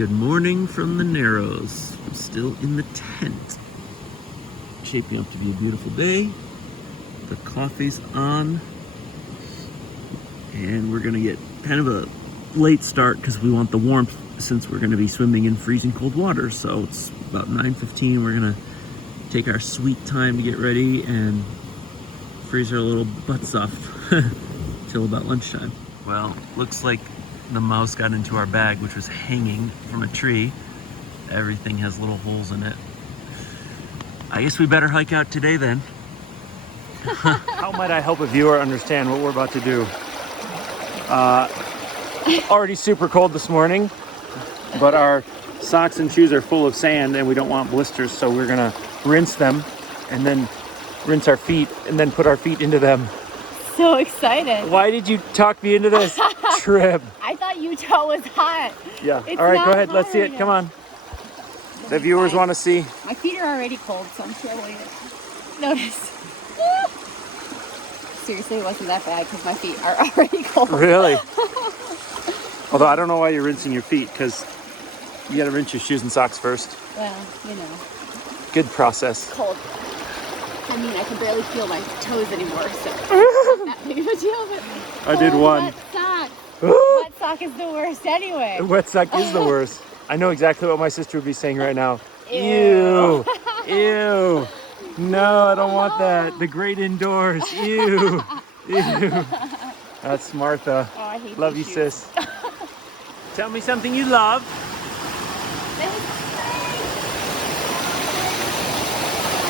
Good morning from the Narrows. I'm still in the tent. Shaping up to be a beautiful day. The coffee's on. And we're gonna get kind of a late start because we want the warmth since we're gonna be swimming in freezing cold water. So it's about 9:15. We're gonna take our sweet time to get ready and freeze our little butts off till about lunchtime. Well, looks like the mouse got into our bag, which was hanging from a tree. Everything has little holes in it. I guess we better hike out today then. How might I help a viewer understand what we're about to do? Already super cold this morning, but our socks and shoes are full of sand and we don't want blisters, so we're gonna rinse them and then rinse our feet and then put our feet into them. So excited. Why did you talk me into this trip? I thought Utah was hot. Yeah. It's All right, not go ahead. hot Let's see right it. Come now. on. The viewers want to see. My feet are already cold, so I'm sure we'll notice. Seriously, it wasn't that bad because my feet are already cold. Really? Although I don't know why you're rinsing your feet, because you got to rinse your shoes and socks first. Well, you know, Good process. cold. I mean, I can barely feel my toes anymore, so it's not that big of a deal. But I did one. Wet sock. Wet sock is the worst anyway. The wet sock is the worst. I know exactly what my sister would be saying right now. Ew. Ew. No, I don't want that. The great indoors. Ew. Ew. That's Martha. Oh, I hate Love you, these shoes. sis. Tell me something you love.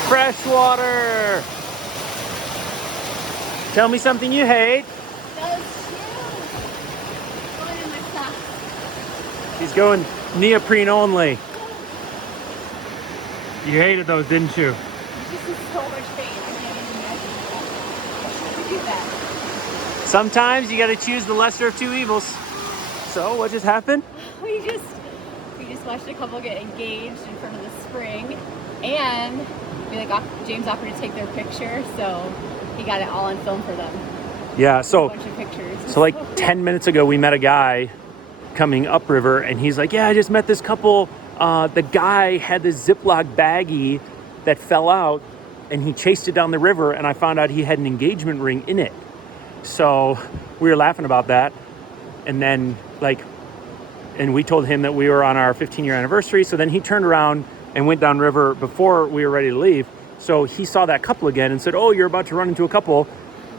Fresh water. Tell me something you hate. Those shoes. Going in my socks. She's going neoprene only. You hated those, didn't you? This is so much pain. I can't even imagine to do that. Sometimes you gotta choose the lesser of two evils. So what just happened? We just watched a couple get engaged in front of the spring, and James offered to take their picture, so he got it all on film for them. Yeah, A so bunch of pictures. like 10 minutes ago we met a guy coming upriver and he's like, yeah, I just met this couple. The guy had this Ziploc baggie that fell out and he chased it down the river and I found out he had an engagement ring in it. So we were laughing about that. And then and we told him that we were on our 15-year anniversary. So then he turned around and went downriver before we were ready to leave. So he saw that couple again and said, oh, you're about to run into a couple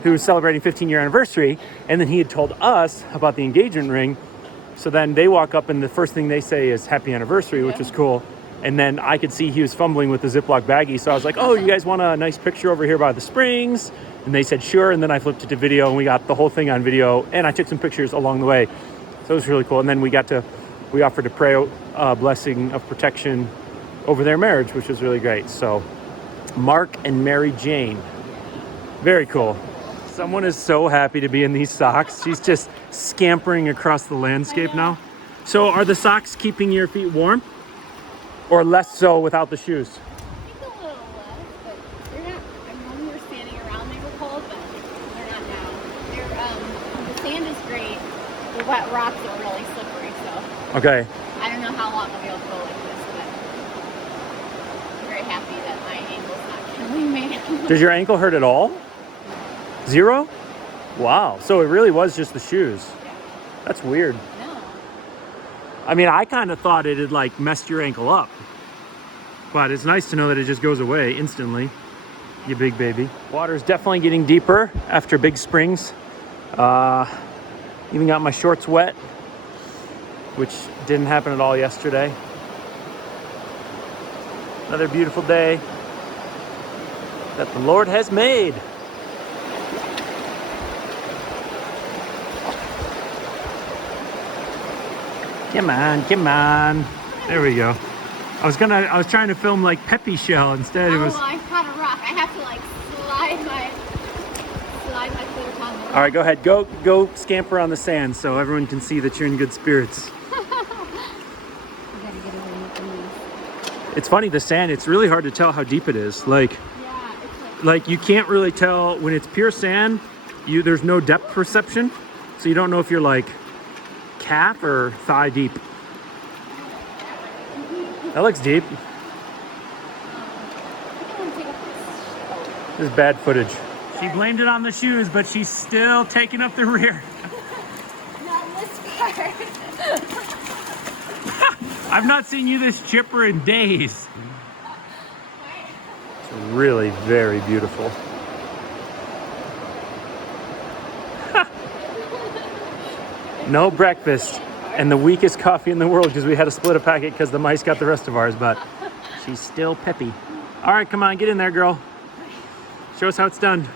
who's celebrating 15-year anniversary. And then he had told us about the engagement ring. So then they walk up and the first thing they say is happy anniversary, which is cool. And then I could see he was fumbling with the Ziploc baggie. So I was like, oh, you guys want a nice picture over here by the springs? And they said, sure. And then I flipped it to video and we got the whole thing on video. And I took some pictures along the way. So it was really cool. And then we offered to pray a blessing of protection over their marriage, which was really great. So Mark and Mary Jane. Very cool. Someone is so happy to be in these socks. She's just scampering across the landscape now. So are the socks keeping your feet warm? Or less so without the shoes? I think a little less, but they're not. I mean, when we were standing around, they were cold, but they're not now. The sand is great. The wet rocks are really slippery, so Okay. I don't know how long I'll be able to go like this, but I'm very happy that my ankle's not killing me. Does your ankle hurt at all? Zero? Wow. So it really was just the shoes. That's weird. No. I mean, I kind of thought it had messed your ankle up. But it's nice to know that it just goes away instantly. You big baby. Water's definitely getting deeper after big springs. Even got my shorts wet, which didn't happen at all yesterday. Another beautiful day that the Lord has made. Come on, come on. There we go. I was trying to film Peppy Shell instead. It was. Oh, I caught a rock. I have to slide my foot upon the rock. All right, go ahead. Go scamper on the sand so everyone can see that you're in good spirits. I gotta get away from this. It's funny, the sand, it's really hard to tell how deep it is. Yeah, it's You can't really tell when it's pure sand. There's no depth perception. So you don't know if you're calf or thigh deep. That looks deep. I think I want to take off this. This is bad footage. She blamed it on the shoes, but she's still taking up the rear. Not this part. I've not seen you this chipper in days. It's really very beautiful. No breakfast and the weakest coffee in the world because we had to split a packet because the mice got the rest of ours, but she's still peppy. All right, come on, get in there, girl. Show us how it's done.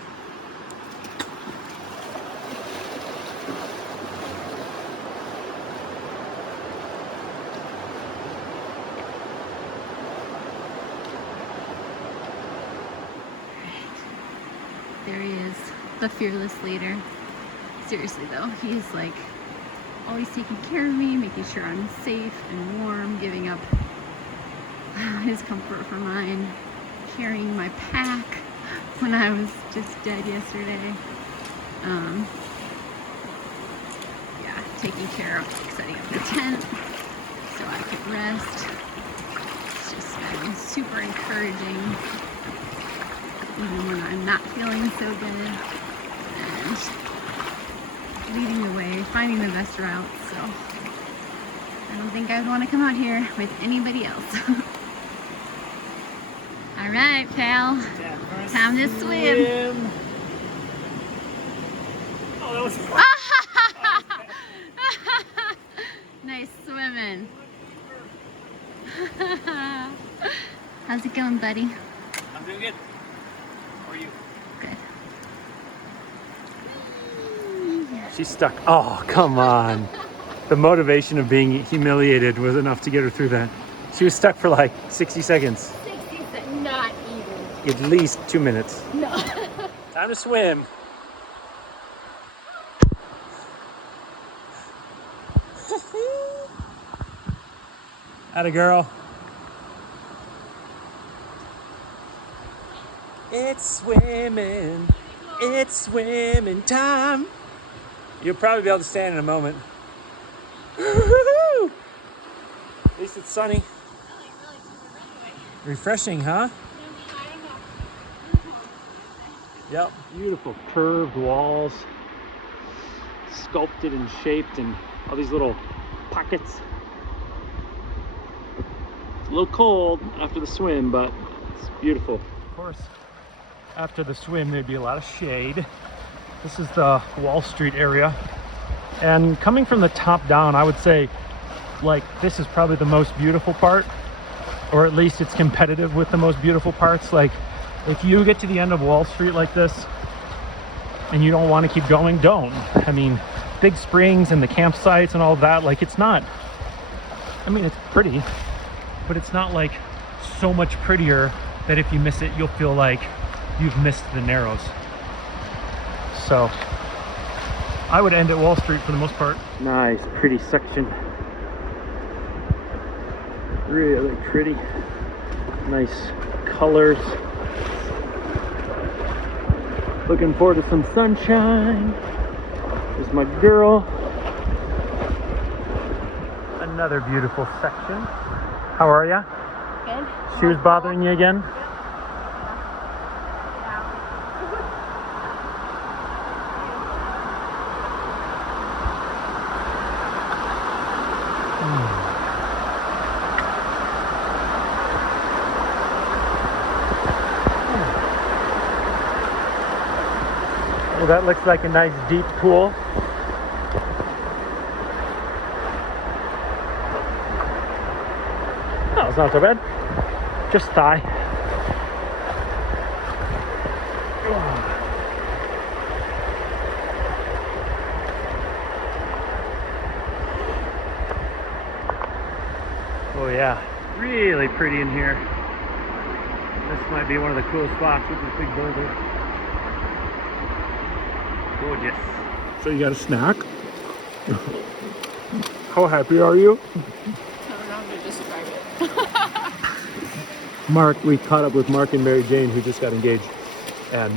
There he is, the fearless leader. Seriously though, he's like always taking care of me, making sure I'm safe and warm, giving up his comfort for mine, carrying my pack when I was just dead yesterday. Yeah, taking care of setting up the tent so I could rest. It's just been super encouraging, even when I'm not feeling so good, and leading the way, finding the best route. So I don't think I would want to come out here with anybody else. All right, pal. Time to swim. Oh, that was Nice swimming. How's it going, buddy? I'm doing good. How are you? Good. She's stuck. Oh, come on. The motivation of being humiliated was enough to get her through that. She was stuck for like 60 seconds. 60, not even. At least 2 minutes. No. Time to swim. Atta girl. It's swimming. It's swimming time. You'll probably be able to stand in a moment. At least it's sunny. Refreshing, huh? Yep, beautiful curved walls, sculpted and shaped, and all these little pockets. It's a little cold after the swim, but it's beautiful. Of course, after the swim, there'd be a lot of shade. This is the Wall Street area. And coming from the top down, I would say, like, this is probably the most beautiful part, or at least it's competitive with the most beautiful parts. Like, if you get to the end of Wall Street like this and you don't want to keep going, don't. I mean, Big Springs and the campsites and all of that, like, it's not, I mean, it's pretty, but it's not like so much prettier that if you miss it, you'll feel like you've missed the Narrows. So I would end at Wall Street for the most part. Nice, pretty section. Really pretty. Nice colors. Looking forward to some sunshine. There's my girl. Another beautiful section. How are ya? Good. Shoes bothering you again? Well, that looks like a nice deep pool. Oh, it's not so bad. Just thigh. Oh yeah, really pretty in here. This might be one of the coolest spots with this big boulder. Gorgeous. So you got a snack? How happy are you? I don't know how to describe it. Mark, we caught up with Mark and Mary Jane, who just got engaged, and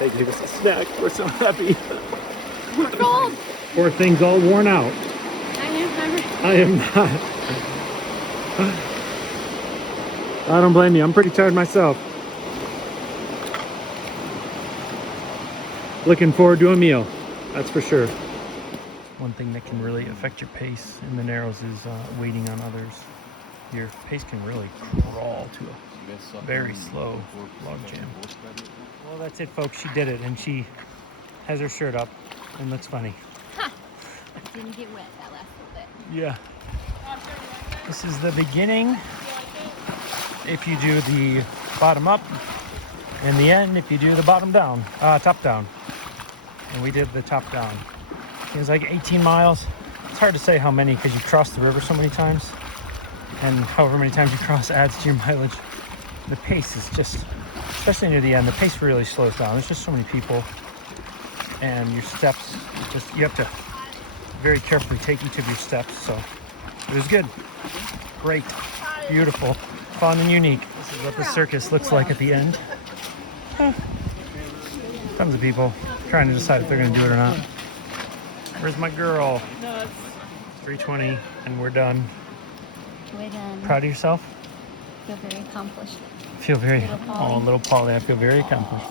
they gave us a snack. We're so happy. We're cold. Poor thing's all worn out. I am never. I am not. I don't blame you. I'm pretty tired myself. Looking forward to a meal, that's for sure. One thing that can really affect your pace in the Narrows is waiting on others. Your pace can really crawl to a very slow log jam. Well, that's it, folks. She did it, and she has her shirt up and looks funny. Didn't get wet that last little bit. Yeah. This is the beginning. If you do the bottom up, and the end if you do the bottom down, top down. And we did the top down. It was like 18 miles. It's hard to say how many because you cross the river so many times, and however many times you cross adds to your mileage. The pace is just, especially near the end, the pace really slows down. There's just so many people, and your steps, you have to very carefully take each of your steps. So it was good, great, beautiful, fun, and unique. This is what the circus looks like at the end. Tons of people trying to decide if they're going to do it or not. Where's my girl? 3:20, and we're done. We're done. Proud of yourself? Feel very accomplished. Feel very, Little Polly. oh, little Polly, I feel very accomplished.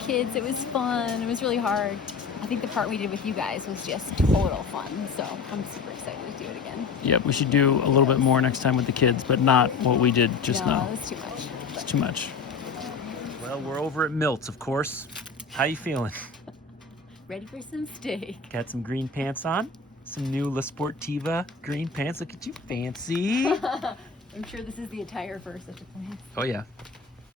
Kids, it was fun. It was really hard. I think the part we did with you guys was just total fun. So I'm super excited to do it again. Yep, we should do a little bit more next time with the kids, but not what we did just no, now. it was too much. It's too much. Well, we're over at Milt's, of course. How you feeling? Ready for some steak. Got some green pants on? Some new La Sportiva green pants. Look at you, fancy. I'm sure this is the attire for such a place. Oh yeah.